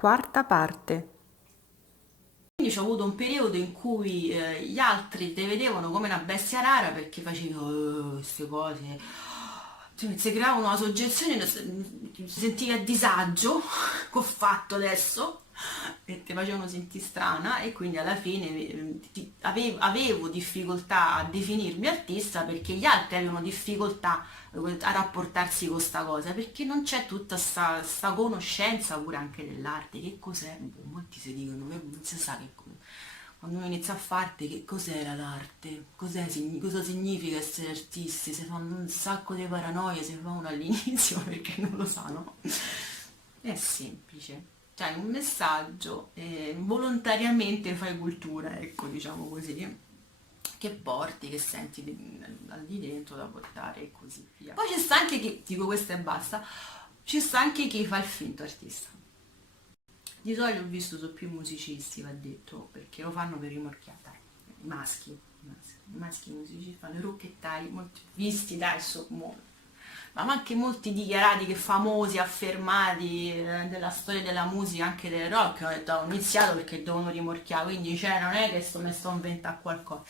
Quarta parte. Quindi ho avuto un periodo in cui gli altri te vedevano come una bestia rara perché facevo queste cose, cioè, si creava una soggezione, ti sentivi a disagio col fatto adesso e ti facevano sentire strana e quindi alla fine avevo difficoltà a definirmi artista perché gli altri avevano difficoltà a rapportarsi con sta cosa perché non c'è tutta sta conoscenza pure anche dell'arte. Che cos'è? Boh, molti si dicono, non si sa quando uno inizia a farti che cos'era l'arte, cosa significa essere artisti, si fanno un sacco di paranoia, si fa uno all'inizio perché non lo sanno. È semplice, cioè un messaggio e volontariamente fai cultura, ecco, diciamo così, che porti, che senti al di dentro da portare e così via. Poi c'è sta anche chi, dico questo e basta, ci sta anche chi fa il finto artista. Di solito ho visto su più musicisti, va detto, perché lo fanno per rimorchiare, i maschi, i maschi musicisti fanno i rocchettari, molti visti dai, ma anche molti dichiarati che famosi, affermati della storia della musica, anche del rock, hanno detto ho iniziato perché devono rimorchiare, quindi cioè non è che mi sto inventando qualcosa.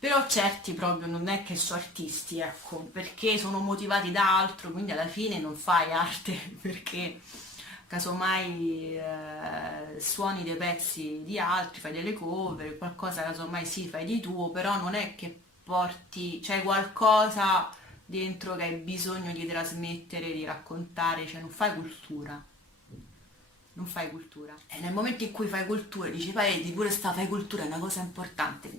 Però certi proprio non è che sono artisti, ecco, perché sono motivati da altro, quindi alla fine non fai arte perché casomai suoni dei pezzi di altri, fai delle cover, qualcosa casomai sì, fai di tuo, però non è che porti, c'è qualcosa dentro che hai bisogno di trasmettere, di raccontare, cioè non fai cultura. Non fai cultura. E nel momento in cui fai cultura, dici, vedi, pure sta fai cultura è una cosa importante.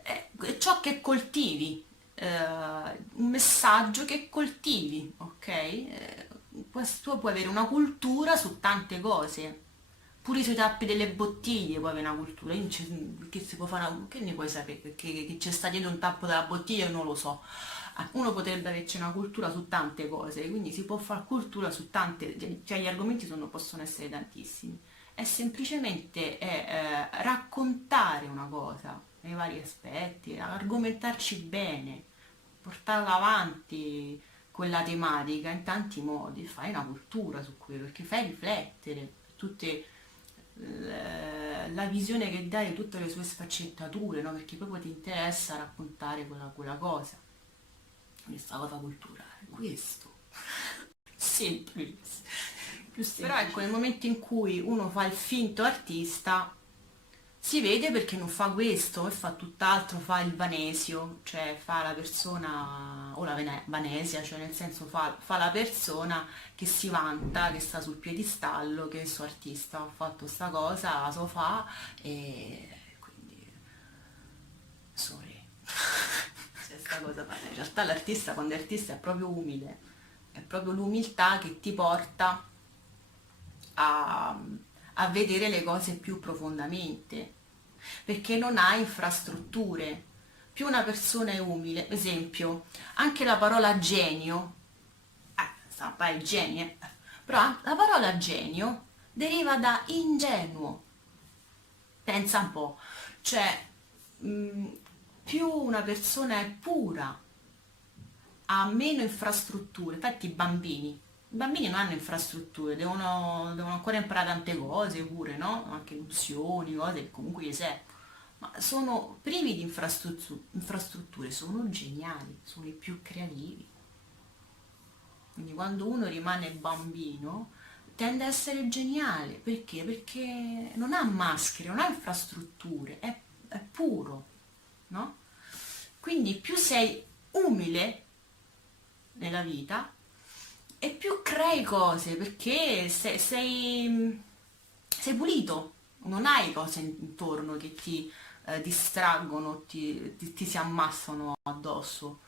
È ciò che coltivi, un messaggio che coltivi, ok? Tu puoi avere una cultura su tante cose. Pure sui tappi delle bottiglie puoi avere una cultura. Che si può fare che ne puoi sapere? Che c'è sta dietro un tappo della bottiglia io non lo so. Uno potrebbe averci una cultura su tante cose, quindi si può fare cultura su tante, cioè gli argomenti possono essere tantissimi. È semplicemente raccontare una cosa nei vari aspetti, argomentarci bene, portarla avanti quella tematica in tanti modi, fai una cultura su quello, perché fai riflettere tutte la visione che dai di tutte le sue sfaccettature, no? Perché proprio ti interessa raccontare quella cosa. Questa cosa culturale, questo. Semplice. Più semplice. Però ecco, nel momento in cui uno fa il finto artista, si vede perché non fa questo e fa tutt'altro, fa il vanesio, cioè fa la persona, o la vanesia, cioè nel senso fa la persona che si vanta, che sta sul piedistallo, che è il suo artista, ha fatto sta cosa, la so fa e quindi sorry. C'è sta cosa, ma in realtà l'artista quando è artista è proprio umile, è proprio l'umiltà che ti porta a, a vedere le cose più profondamente, perché non ha infrastrutture. Più una persona è umile, per esempio, anche la parola genio, sta pa' il genio, però la parola genio deriva da ingenuo. Pensa un po', cioè mh, più una persona è pura, ha meno infrastrutture, infatti i bambini non hanno infrastrutture, devono ancora imparare tante cose pure, no? Anche nozioni, cose che comunque gli servono, ma sono privi di infrastrutture, sono geniali, sono i più creativi. Quindi quando uno rimane bambino tende a essere geniale, perché? Perché non ha maschere, non ha infrastrutture, è puro, no? Quindi più sei umile nella vita e più crei cose perché sei pulito, non hai cose intorno che ti distraggono, ti si ammassano addosso.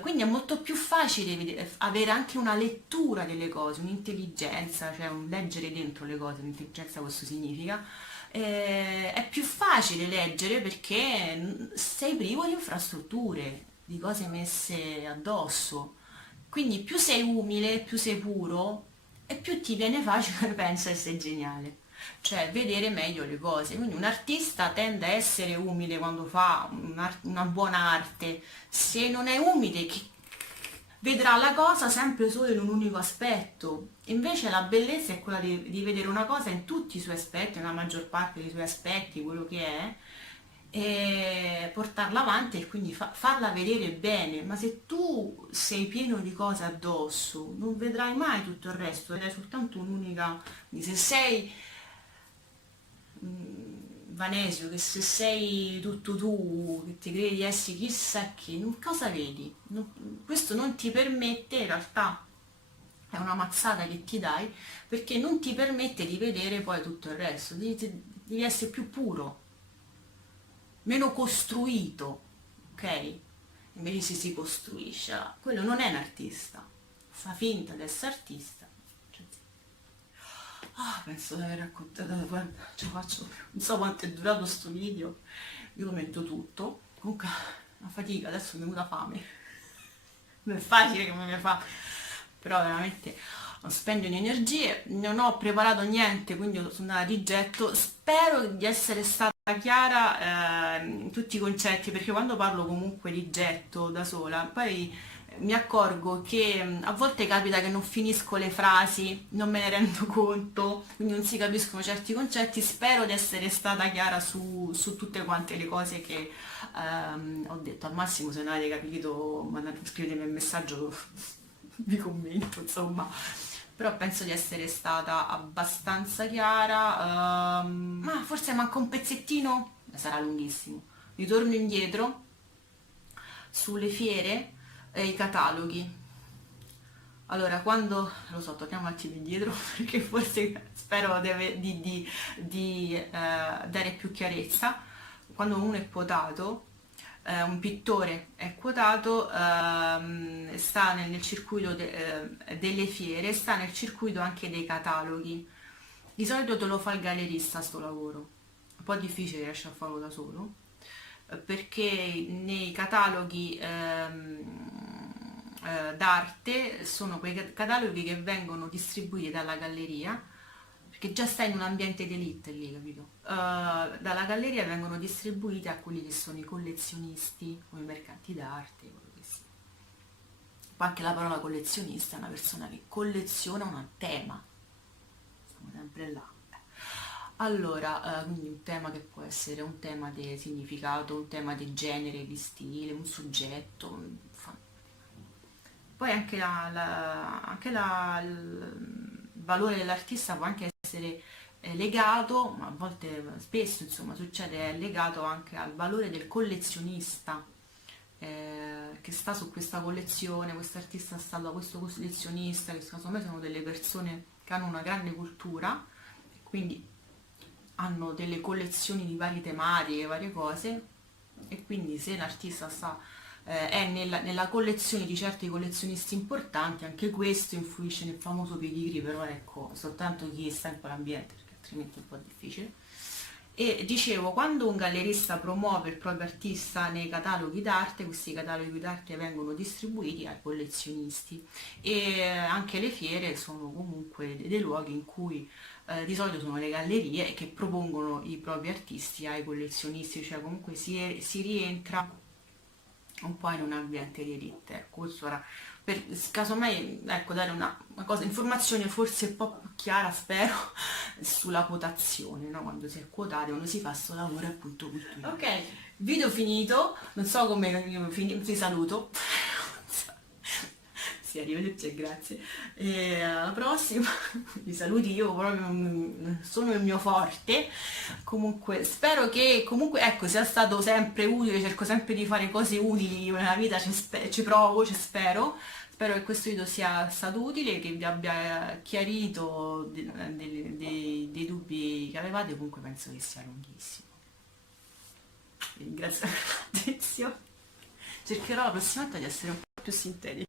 Quindi è molto più facile avere anche una lettura delle cose, un'intelligenza, cioè un leggere dentro le cose, un'intelligenza questo significa. È più facile leggere perché sei privo di infrastrutture, di cose messe addosso. Quindi più sei umile, più sei puro e più ti viene facile, penso, essere geniale. Cioè vedere meglio le cose. Quindi un artista tende a essere umile quando fa una buona arte. Se non è umile, vedrà la cosa sempre solo in un unico aspetto Invece la bellezza è quella di vedere una cosa in tutti i suoi aspetti, nella maggior parte dei suoi aspetti, quello che è, e portarla avanti e quindi farla vedere bene. Ma se tu sei pieno di cose addosso, non vedrai mai tutto il resto, vedrai soltanto un'unica. Quindi se sei Vanesio, che se sei tutto tu, che ti credi di essere chissà che, cosa vedi? Questo non ti permette, in realtà è una mazzata che ti dai, perché non ti permette di vedere poi tutto il resto, devi essere più puro, meno costruito, ok? Invece se si costruisce, allora, quello non è un artista, fa finta di essere artista. Cioè, penso di aver raccontato, guarda, ce la faccio più. Non so quanto è durato sto video, io lo metto tutto. Comunque, una fatica, adesso mi è venuta fame. Non è facile che mi viene fame, però veramente spendo di energie, non ho preparato niente, quindi sono andata a rigetto. Spero di essere stata chiara in tutti i concetti, perché quando parlo comunque di getto da sola, poi mi accorgo che a volte capita che non finisco le frasi, non me ne rendo conto, quindi non si capiscono certi concetti. Spero di essere stata chiara su tutte quante le cose che ho detto. Al massimo, se non avete capito, scrivetemi un messaggio, vi commento, insomma. Però penso di essere stata abbastanza chiara. Ma forse manca un pezzettino, sarà lunghissimo. Ritorno indietro sulle fiere e i cataloghi. Allora, quando, lo so, torniamo un attimo indietro perché forse spero di dare più chiarezza. Quando uno è quotato, un pittore è quotato, sta nel circuito delle fiere, sta nel circuito anche dei cataloghi. Di solito te lo fa il gallerista sto lavoro, un po' difficile riesce a farlo da solo, perché nei cataloghi d'arte sono quei cataloghi che vengono distribuiti dalla galleria, perché già stai in un ambiente d'élite lì, capito? Dalla galleria vengono distribuiti a quelli che sono i collezionisti o i mercanti d'arte, quello che sia. Poi anche la parola collezionista è una persona che colleziona un tema, siamo sempre là. Allora, quindi un tema che può essere un tema di significato, un tema di genere, di stile, un soggetto, poi anche, il valore dell'artista può anche essere legato, ma a volte, spesso insomma succede, è legato anche al valore del collezionista che sta su questa collezione, questo artista sta da questo collezionista, che secondo me sono delle persone che hanno una grande cultura, quindi hanno delle collezioni di varie tematiche, varie cose, e quindi se l'artista è nella collezione di certi collezionisti importanti, anche questo influisce nel famoso pedigree, però ecco, soltanto chi sta in quell'ambiente, perché altrimenti è un po' difficile. E dicevo, quando un gallerista promuove il proprio artista nei cataloghi d'arte, questi cataloghi d'arte vengono distribuiti ai collezionisti, e anche le fiere sono comunque dei luoghi in cui di solito sono le gallerie che propongono i propri artisti ai collezionisti, cioè comunque si rientra un po' in un ambiente di elite. Ecco, questo era per casomai, ecco, dare una cosa, informazione forse un po' più chiara, spero, sulla quotazione, no? Quando si è quotati, quando si fa questo lavoro appunto culturale. Ok, video finito, non so come ti saluto. Sì, arrivederci e grazie. E alla prossima, vi saluti, io proprio sono il mio forte. Comunque, spero che comunque ecco sia stato sempre utile, cerco sempre di fare cose utili nella vita, ci provo, ci spero. Spero che questo video sia stato utile, che vi abbia chiarito dei dubbi che avevate, comunque penso che sia lunghissimo. Vi ringrazio per l'attenzione. Cercherò la prossima volta di essere un po' più sintetica.